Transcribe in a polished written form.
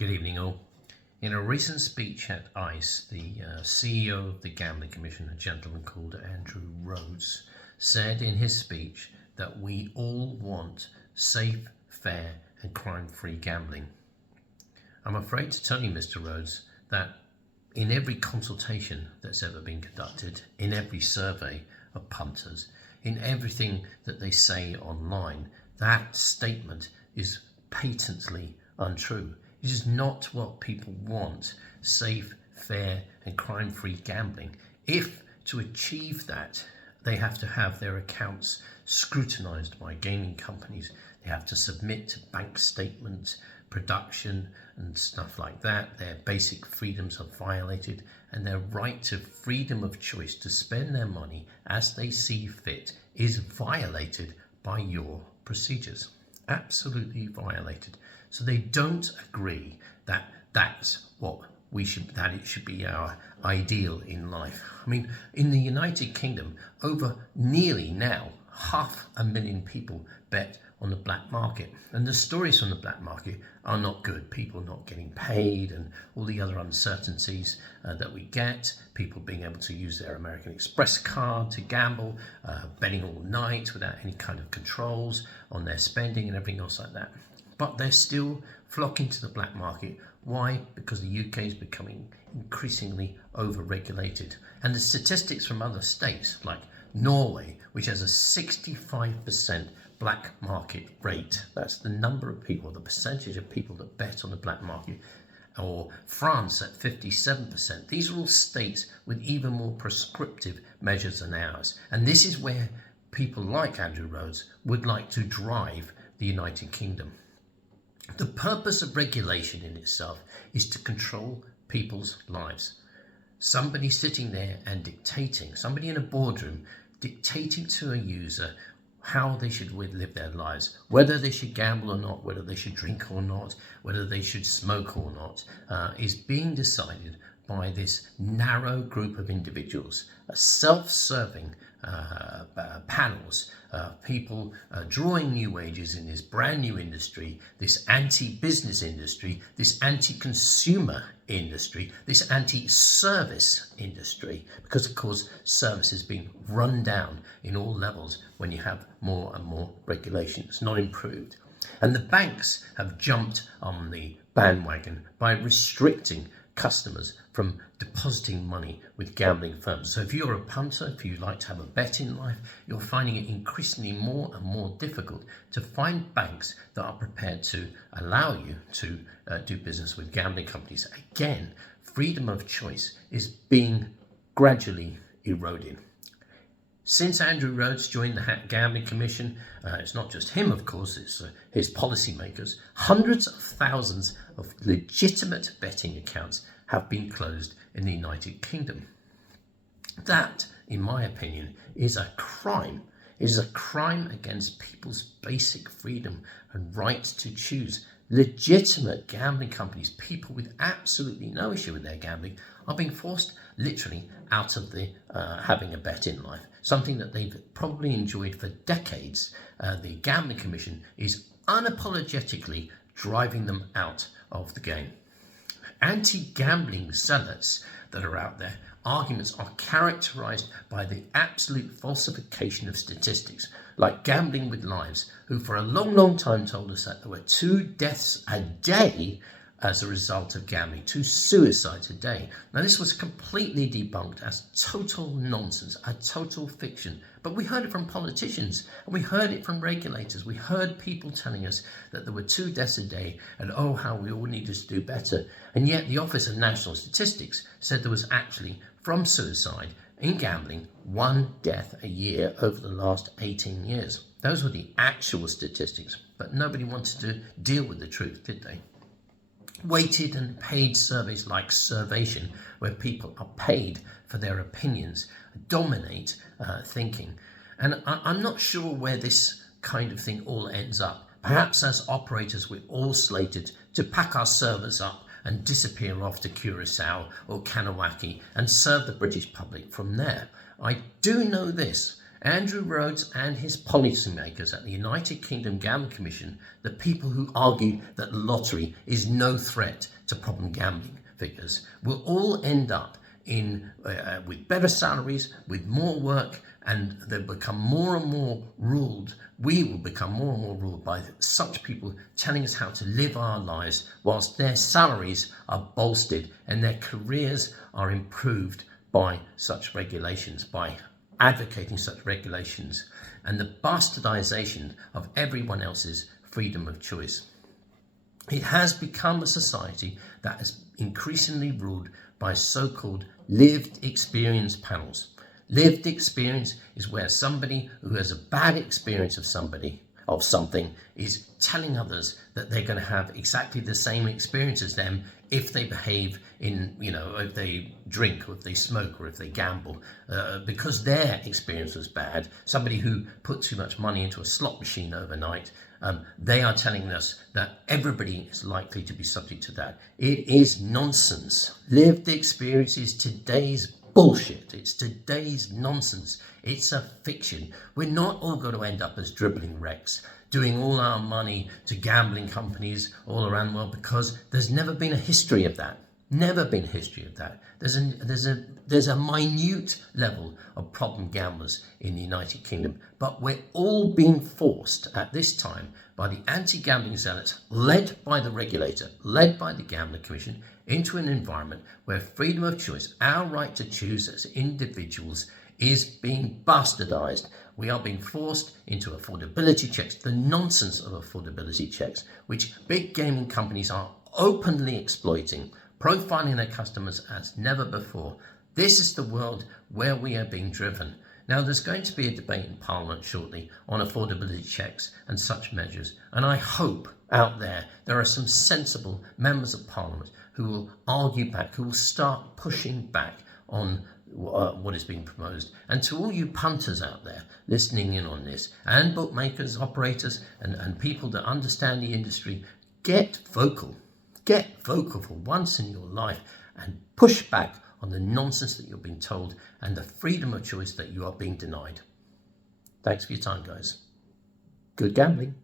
Good evening, all. In a recent speech at ICE, the CEO of the Gambling Commission, a gentleman called Andrew Rhodes, said in his speech that we all want safe, fair, and crime-free gambling. I'm afraid to tell you, Mr. Rhodes, that in every consultation that's ever been conducted, in every survey of punters, in everything that they say online, that statement is patently untrue. It is not what people want, safe, fair, and crime-free gambling. If to achieve that, they have to have their accounts scrutinized by gaming companies, they have to submit to bank statements, production and stuff like that. Their basic freedoms are violated, and their right to freedom of choice to spend their money as they see fit is violated by your procedures. Absolutely violated. So they don't agree that that's what that it should be our ideal in life. I mean, in the United Kingdom, over nearly now 500,000 people bet on the black market, and the stories from the black market are not good. People not getting paid and all the other uncertainties that we get, people being able to use their American Express card to gamble, betting all night without any kind of controls on their spending and everything else like that. But they're still flocking to the black market. Why? Because the UK is becoming increasingly over-regulated. And the statistics from other states like Norway, which has a 65% black market rate, that's the number of people, the percentage of people that bet on the black market, or France at 57%. These are all states with even more prescriptive measures than ours. And this is where people like Andrew Rhodes would like to drive the United Kingdom. The purpose of regulation in itself is to control people's lives. Somebody sitting there and dictating, somebody in a boardroom dictating to a user how they should live their lives, whether they should gamble or not, whether they should drink or not, whether they should smoke or not, is being decided by this narrow group of individuals, self-serving panels, people drawing new wages in this brand new industry, this anti-business industry, this anti-consumer industry, this anti-service industry, because of course service is being run down in all levels when you have more and more regulations, not improved. And the banks have jumped on the bandwagon by restricting customers from depositing money with gambling firms. So if you're a punter, if you like to have a bet in life, you're finding it increasingly more and more difficult to find banks that are prepared to allow you to do business with gambling companies. Again, freedom of choice is being gradually eroded. Since Andrew Rhodes joined the Gambling Commission, it's not just him, of course, it's his policymakers, hundreds of thousands of legitimate betting accounts have been closed in the United Kingdom. That, in my opinion, is a crime. It is a crime against people's basic freedom and right to choose. Legitimate gambling companies, people with absolutely no issue with their gambling, are being forced literally out of the having a bet in life, something that they've probably enjoyed for decades. The Gambling Commission is unapologetically driving them out of the game. Anti-gambling zealots that are out there, arguments are characterized by the absolute falsification of statistics, like Gambling with Lives, who for a long time told us that there were 2 deaths a day as a result of gambling, 2 suicides a day. Now this was completely debunked as total nonsense, a total fiction. But we heard it from politicians, and we heard it from regulators. We heard people telling us that there were 2 deaths a day, and oh, how we all needed to do better. And yet the Office of National Statistics said there was actually, from suicide in gambling, 1 death a year over the last 18 years. Those were the actual statistics, but nobody wanted to deal with the truth, did they? Weighted and paid surveys like Survation, where people are paid for their opinions, dominate thinking. And I'm not sure where this kind of thing all ends up. Perhaps as operators we're all slated to pack our servers up and disappear off to Curacao or Kanawaki and serve the British public from there. I do know this: Andrew Rhodes and his policymakers at the United Kingdom Gambling Commission, the people who argue that the lottery is no threat to problem gambling figures, will all end up with better salaries, with more work, and they'll become more and more ruled. We will become more and more ruled by such people telling us how to live our lives, whilst their salaries are bolstered and their careers are improved by such regulations, by advocating such regulations, and the bastardization of everyone else's freedom of choice. It has become a society that is increasingly ruled by so-called lived experience panels. Lived experience is where somebody who has a bad experience of something is telling others that they're going to have exactly the same experience as them if they behave if they drink, or if they smoke, or if they gamble, because their experience was bad. Somebody who put too much money into a slot machine overnight, they are telling us that everybody is likely to be subject to that. It is nonsense. Lived experience is today's bullshit. It's today's nonsense. It's a fiction. We're not all going to end up as dribbling wrecks, doing all our money to gambling companies all around the world, because there's never been a history of that. Never been a history of that. There's a minute level of problem gamblers in the United Kingdom, but we're all being forced at this time by the anti-gambling zealots, led by the regulator, led by the Gambling Commission, into an environment where freedom of choice, our right to choose as individuals, is being bastardized. We are being forced into affordability checks, the nonsense of affordability checks, which big gaming companies are openly exploiting, profiling their customers as never before. This is the world where we are being driven. Now, there's going to be a debate in Parliament shortly on affordability checks and such measures, and I hope out there are some sensible members of Parliament who will argue back, who will start pushing back on what is being proposed. And to all you punters out there listening in on this, and bookmakers, operators, and people that understand the industry, get vocal. Get vocal for once in your life and push back on the nonsense that you're being told and the freedom of choice that you are being denied. Thanks for your time, guys. Good gambling.